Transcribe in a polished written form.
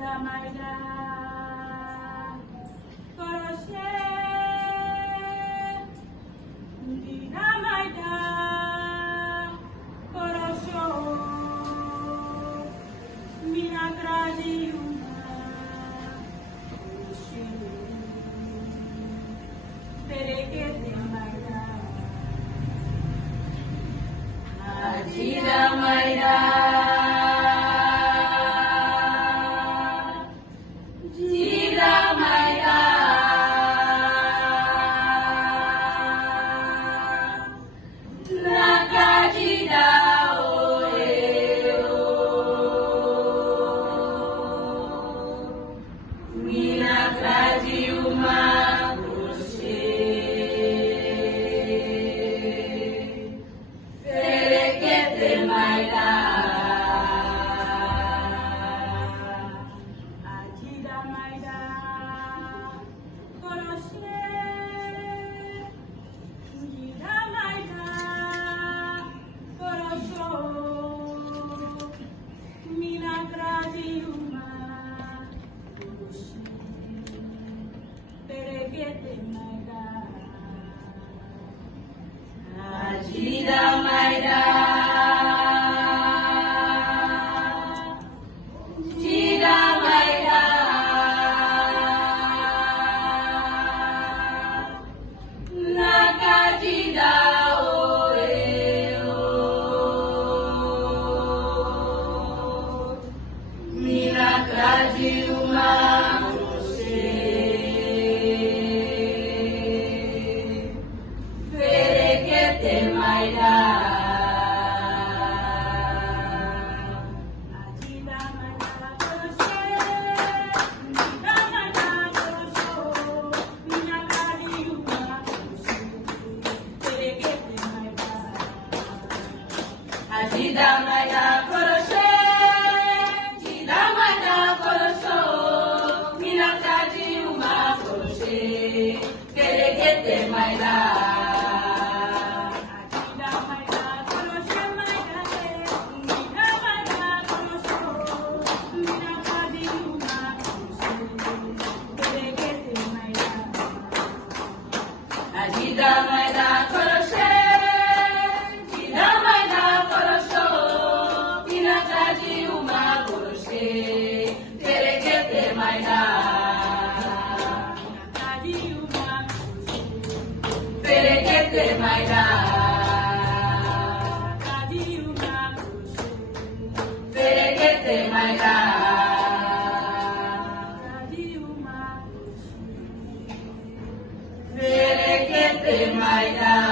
Damaida Koroshe Damaida Korosho Minagradiuma Koroshe Tereke Damaida Ajida Maida Ajida Maida Jida Maida Nakajida Oeo Minakrajiuma Maida Ajida Maida Koroshe Damaida Korosho Minagradiuma Koroshe Terekete Maida Ajida Maida Koroshe Damaida Korosho Minagradiuma Koroshe Terekete Maida Ajida Maida Koroshe, Jida Maida Korosho, Minagradiuma Koroshe, Terekete Maida, Terekete Maida, Terekete Maida. Maida